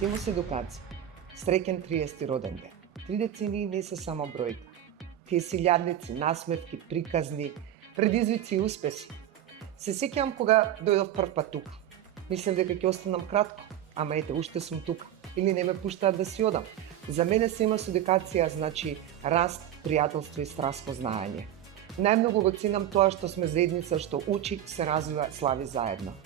Семос едукација. Среќен 30 роден ден. 3 децении не се само бројка. Тие се илјадници, насмевки, приказни, предизвици и успеси. Се сеќавам кога дојдов прв пат тука. Мислам дека ќе останам кратко, ама ете, уште сум тука. Или не ме пуштаат да си одам. За мене Семос едукација значи раст, пријателство и страстно знаење. Најмногу го ценам тоа што сме заедница што учи, се развива, слави заедно.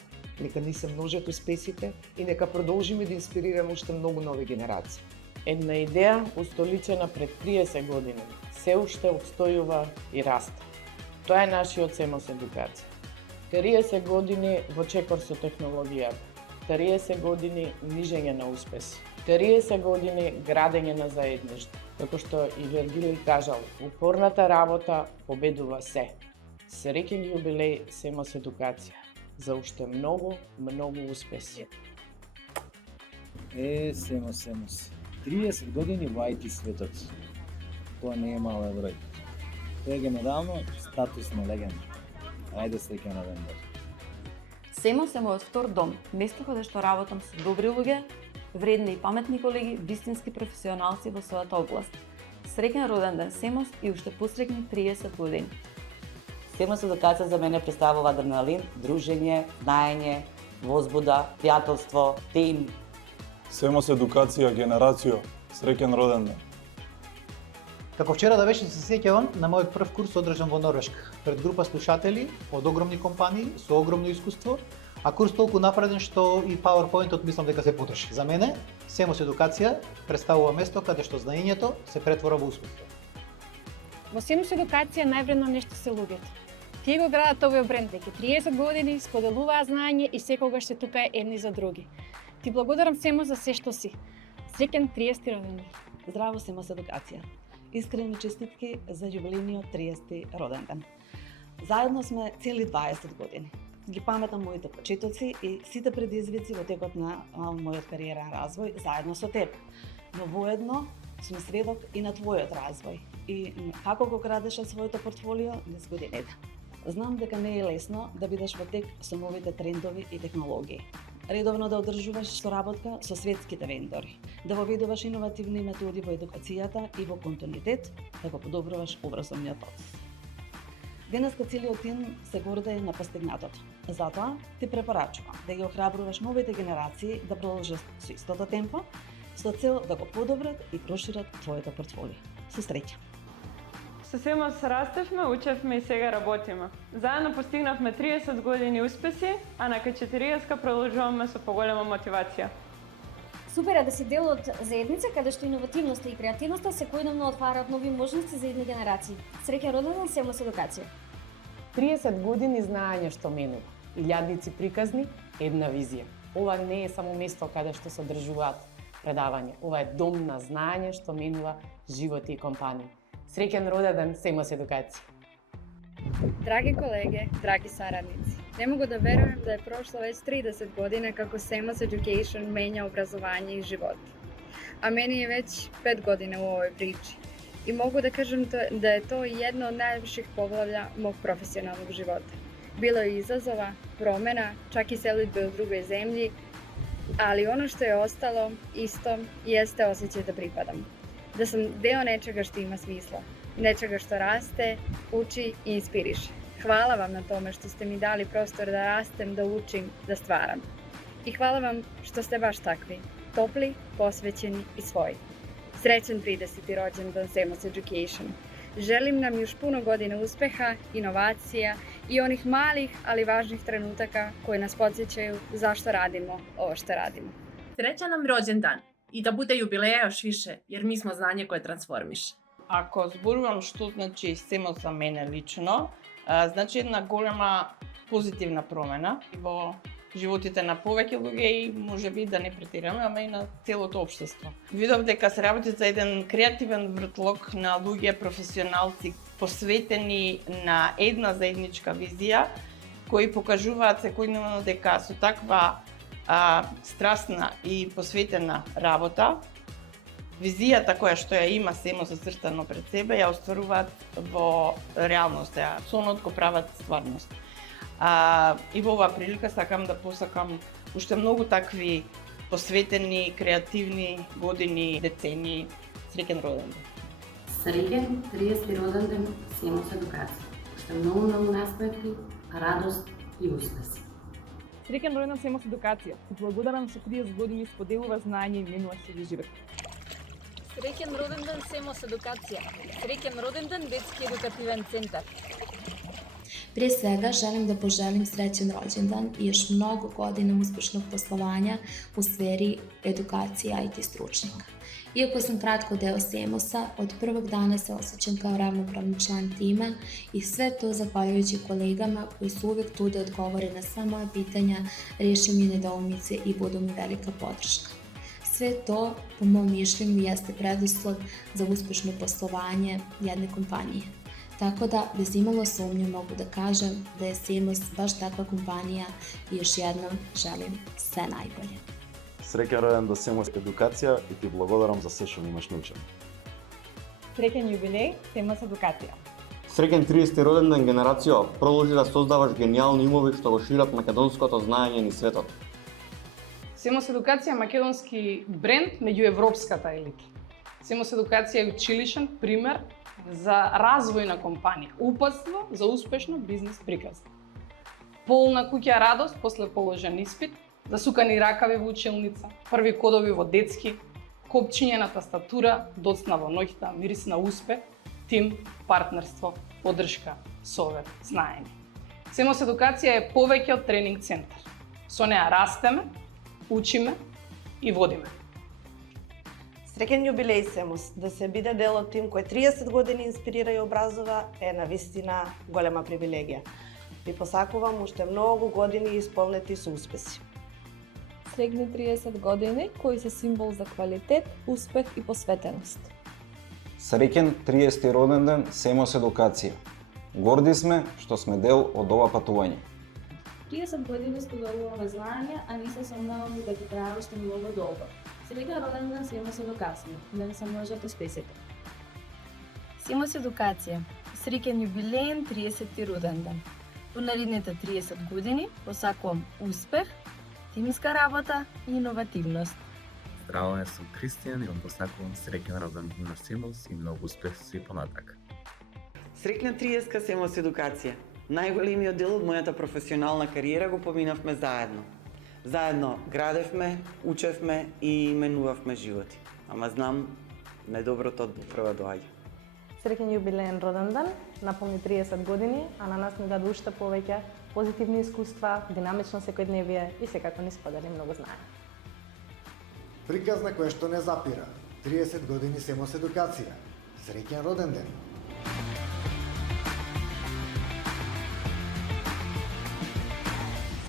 Нека ни се множат успесите и нека продолжиме да инспирираме уште многу нови генерации. Една идеја устоличена пред 30 години се уште обстојува и расте. Тоа е нашиот Семос едукација. 30 години во чекор со технологијата, 30 години нижење на успеси, 30 години градење на заедништво. Како што и Вергилий кажал, упорната работа победува се. Среќен јубилеј Семос едукација за уште многу успеси. Семос. 30 години во IT светот. Тоа не е мала бројка. Тоа е генерално статус на легенда. Ајде среќен роден ден. Семос е мојот втор дом, место каде што работам со добри луѓе, вредни и паметни колеги, вистински професионалци во својата област. Среќен роден ден, Семос, и уште посреќни 30 години. Семос едукација за мене представува адреналин, дружење, знаење, возбуда, пријателство, тим. Семос едукација генерацијо, среќен роден ден. Како вчера да беше се сеќавам на мојот прв курс одржан во Норвешка, пред група слушатели од огромни компании со огромно искуство, а курс толку напреден што и PowerPoint-от мислам дека се потроши. За мене, Семос едукација представува место каде што знаењето се претвора во успех. Во Семос едукација највредно нешто се луѓето. Тие го градат овој бренд веќе 30 години, споделуваат знаење и секогаш се тука едни за други. Ти благодарам Семос за се што си. Среќен 30 роден ден. Здраво, Семос едукација. Искрени честитки за јубилејниот 30 роден ден. Заедно сме цели 20 години. Ги паметам моите почетоци и сите предизвици во текот на мојот кариерен развој заедно со теб. Но воедно сум сведок и на твојот развој и како го градеше своето портфолио низ годините. Знам дека не е лесно да бидеш во тек со новите трендови и технологии. Редовно да одржуваш соработка со светските вендори, да воведуваш иновативни методи во едукацијата и во континуитет, да го подобруваш образовниот процес. Денеска целиот тим се гордее на постигнатото. Затоа ти препорачувам да ги охрабруваш новите генерации да продолжат со истото темпо, со цел да го подобрат и прошират твоето портфолио. Со среќа! Со Семос растевме, учевме и сега работиме. Заедно постигнавме 30 години успеси, а на 40 продолжуваме со поголема мотивација. Супер е да си дел од заедница каде што иновативноста и креативноста секојдневно отвараат нови можности за едни генерации. Среќен роден ден, Семос едукација. 30 години знаење што менува, илјадници приказни, една визија. Ова не е само место каде што се одржуваат предавања. Ова е дом на знаење што менува животи и компании. Среќен роден ден, Семос едукација. Драги колеги, драги сарадници, не могу да верувам да е прошло веќе 30 година како Семос Education менја образование и живот. А мени е веќе 5 година во овој причи. И могу да кажам да е тоа едно од највиших поглавља мог професионалnog живота. Било е изазова, промена, чак и селидбе у другој земји, али оно што е остало исто јесте осеќај да припадам. Да сам део нечега што има смисла, нечега што расте, учи и инспирише. Хвала вам на томе што сте ми дали простор да растем, да учим, да стварам. И хвала вам што сте баш такви, топли, посвеќени и своји. Среќен 30. роđен ден Семос Education. Желим нам још пуно година успеха, иновација и оних малих, али важних тренутака кои нас подсеќају зашто радимо ово што радимо. Среќен нам роđен дан и да буде јубилеја још више, јер ми смо знање кое трансформише. Ако зборувам што значи Семос за мене лично, значи една голема позитивна промена во животите на повеќе луѓе и можеби да не претираме, ама и на целото општество. Видов дека се работи за еден креативен вртлок на луѓе професионалци посветени на една заедничка визија, кои покажуваат секојдневно дека со таква страстна и посветена работа, визијата која што ја има Семос зацртано пред себе, ја остваруваат во реалност, ја сонот го прават стварност. И во оваа прилика сакам да посакам уште многу такви посветени, креативни години, децении. Среќен роден ден. Среќен 30 роден ден Семос Едукација. Уште многу насмевки, радост и успеси. Среќен роден ден Семос Едукација. Благодарам со 30 години споделува знаење и менува се живот. Среќен роден ден Семос Едукација. Среќен роден ден Детски едукативен центар. Prije svega želim da poželim srećan rođendan i još mnogo godina uspešnog poslovanja u sferi edukacije IT stručnjaka. Iako sam kratko deo Semosa, od prvog dana se osjećam kao ravnopravni član tima i sve to zahvaljujući kolegama koji su uvek tu da odgovore na sva moja pitanja, riješe mi nedoumice i budu mi velika podrška. Sve to, po mom mišljenju, jeste preduslov za uspešno poslovanje jedne kompanije. Tako da, bez imalo sumnje mogu da kažem da je Semos baš takva kompanija i još jednom želim sve najbolje. Sreќен роден до Семос Едукација и ти благодарам за се што ми имаш научено. Среќен јубилеј Семос Едукација. Среќен 30 роден ден генерацијо, продолжи да создаваш генијални умови што го шират македонското знаење низ светот. Семос Едукација е македонски бренд меѓу европската елита. Семос Едукација е училишен пример за развој на компанија, упатство за успешно бизнес приказна. Полна куќа радост после положен испит, засукани ракави во училница, први кодови во детски, копчиње на тастатура, доцна во ноќта, мирис на успех, тим, партнерство, поддршка, совет, знаење. Семос Едукација е повеќе од тренинг центар. Со неа растеме, учиме и водиме. Среќен јубилеј Семос, да се биде дел од тим кој 30 години инспирира и образува е навистина голема привилегија. Ви посакувам уште многу години исполнети со успеси. Среќни 30 години кои се символ за квалитет, успех и посветеност. Среќен 30 роден ден Семос Едукација. Горди сме што сме дел од ова патување. 30 години споделуваме знаење, а не се сомневам дека ќе трае уште многу долго. Среќен роден ден Семос Едукација. Да не се множат успесите. Семос Едукација. Среќен јубилеен 30 роден ден. Во наредните 30 години посакувам успех, тимска работа и иновативност. Здраво, јас сум Кристијан и вам посакувам среќен роден ден на Семос и многу успеси понатак. Среќна 30-ка Семос Едукација. Најголемиот дел од мојата професионална кариера го поминавме заедно. Заедно градевме, учевме и менувавме животи. Ама знам, најдоброто прва доаѓа. Среќен јубилеен роден ден, наполни 30 години, а на нас ни даде уште повеќе позитивни искуства, динамично секојдневие и секако ни сподели многу знаење. Приказна која што не запира. 30 години Семос Едукација. Среќен роден ден!